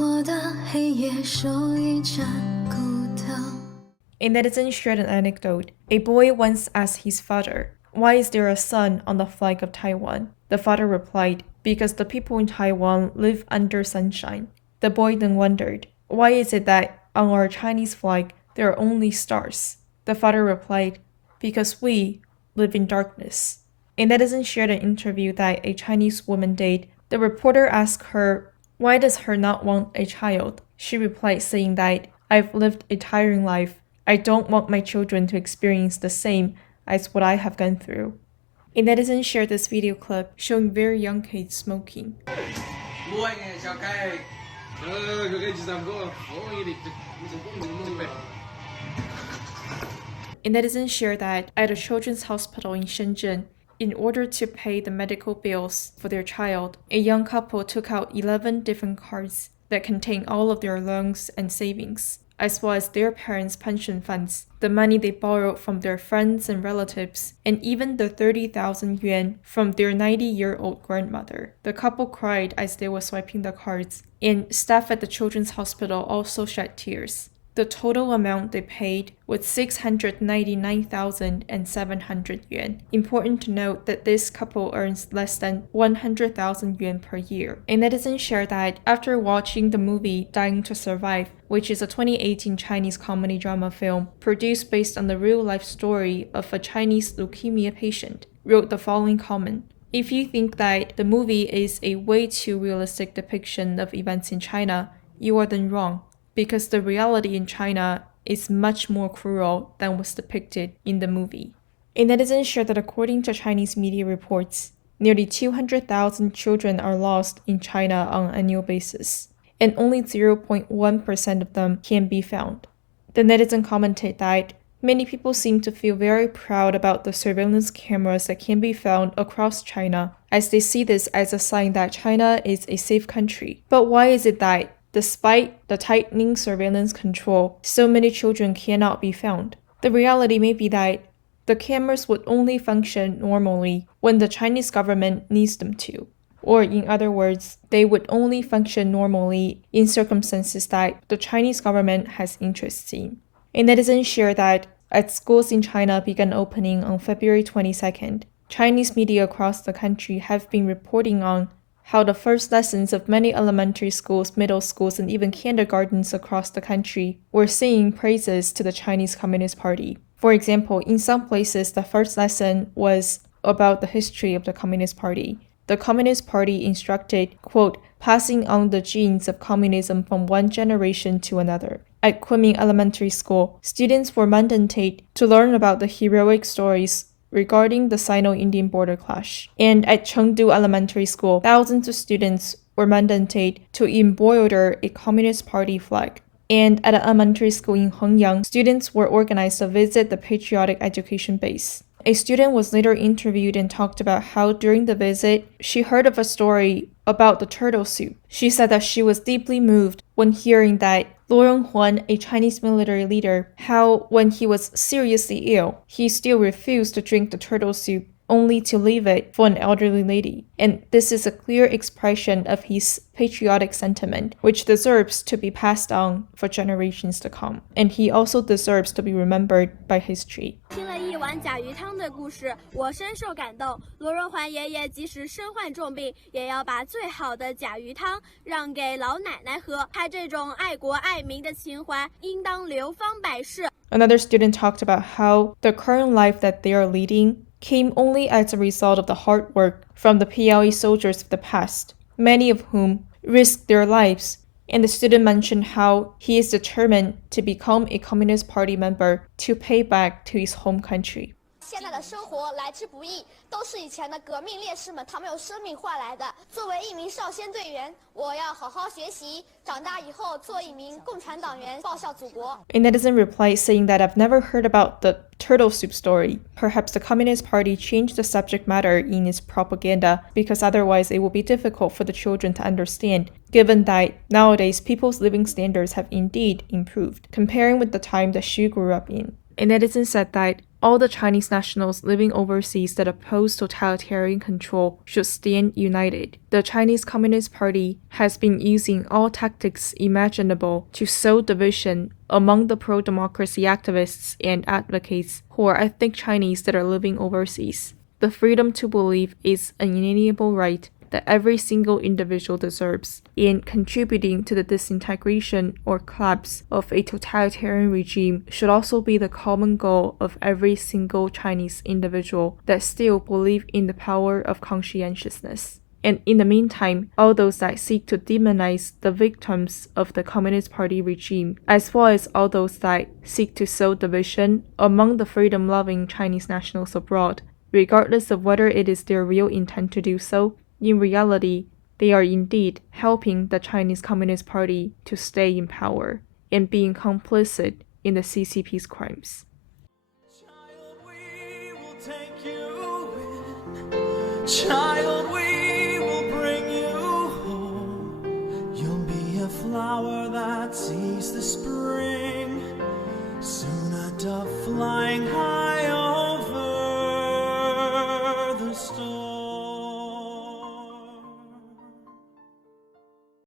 A netizen shared an anecdote. A boy once asked his father, "Why is there a sun on the flag of Taiwan?" The father replied, "Because the people in Taiwan live under sunshine." The boy then wondered, "Why is it that on our Chinese flag there are only stars?" The father replied, "Because we live in darkness." A netizen shared an interview that a Chinese woman did. The reporter asked her, "Why does her not want a child?" She replied saying that, "I've lived a tiring life. I don't want my children to experience the same as what I have gone through." A netizen shared this video clip showing very young kids smoking. A netizen shared that at a children's hospital in Shenzhen, in order to pay the medical bills for their child, a young couple took out 11 different cards that contain all of their loans and savings, as well as their parents' pension funds, the money they borrowed from their friends and relatives, and even the 30,000 yuan from their 90-year-old grandmother. The couple cried as they were swiping the cards, and staff at the children's hospital also shed tears. The total amount they paid was 699,700 yuan. Important to note that this couple earns less than 100,000 yuan per year. A netizen shared that after watching the movie Dying to Survive, which is a 2018 Chinese comedy drama film produced based on the real-life story of a Chinese leukemia patient, wrote the following comment. "If you think that the movie is a way too realistic depiction of events in China, you are then wrong, because the reality in China is much more cruel than was depicted in the movie." A netizen shared that according to Chinese media reports, nearly 200,000 children are lost in China on an annual basis, and only 0.1% of them can be found. The netizen commented that many people seem to feel very proud about the surveillance cameras that can be found across China, as they see this as a sign that China is a safe country. But why is it that despite the tightening surveillance control, so many children cannot be found? The reality may be that the cameras would only function normally when the Chinese government needs them to. Or in other words, they would only function normally in circumstances that the Chinese government has interest in. A netizen shared that as schools in China began opening on February 22nd, Chinese media across the country have been reporting on how the first lessons of many elementary schools, middle schools, and even kindergartens across the country were singing praises to the Chinese Communist Party. For example, in some places, the first lesson was about the history of the Communist Party. The Communist Party instructed, quote, passing on the genes of communism from one generation to another. At Kunming Elementary School, students were mandated to learn about the heroic stories regarding the Sino-Indian border clash. And at Chengdu Elementary School, thousands of students were mandated to embroider a Communist Party flag. And at an elementary school in Hengyang, students were organized to visit the patriotic education base. A student was later interviewed and talked about how during the visit, she heard of a story about the turtle soup. She said that she was deeply moved when hearing that Luo Ronghuan, a Chinese military leader, how when he was seriously ill, he still refused to drink the turtle soup, only to leave it for an elderly lady. And this is a clear expression of his patriotic sentiment, which deserves to be passed on for generations to come. And he also deserves to be remembered by history. 听了一碗甲鱼汤的故事，我深受感动。罗荣桓爷爷即使身患重病，也要把最好的甲鱼汤让给老奶奶喝。他这种爱国爱民的情怀，应当流芳百世。 Another student talked about how the current life that they are leading came only as a result of the hard work from the PLA soldiers of the past, many of whom risked their lives. And the student mentioned how he is determined to become a Communist Party member to pay back to his home country. 现在的生活来之不易，都是以前的革命烈士们他们用生命换来的。作为一名少先队员，我要好好学习，长大以后做一名共产党员，报效祖国。 A netizen replied saying that I've never heard about the turtle soup story. Perhaps the Communist Party changed the subject matter in its propaganda because otherwise it would be difficult for the children to understand, given that nowadays people's living standards have indeed improved, comparing with the time that she grew up in. A netizen said that all the Chinese nationals living overseas that oppose totalitarian control should stand united. The Chinese Communist Party has been using all tactics imaginable to sow division among the pro-democracy activists and advocates who are ethnic Chinese that are living overseas. The freedom to believe is an inalienable right that every single individual deserves, and contributing to the disintegration or collapse of a totalitarian regime should also be the common goal of every single Chinese individual that still believe in the power of conscientiousness. And in the meantime, all those that seek to demonize the victims of the Communist Party regime, as well as all those that seek to sow division among the freedom-loving Chinese nationals abroad, regardless of whether it is their real intent to do so, in reality, they are indeed helping the Chinese Communist Party to stay in power and being complicit in the CCP's crimes. Child, we will take you in. Child, we will bring you home. You'll be a flower that sees the spring. Soon a dove flying high.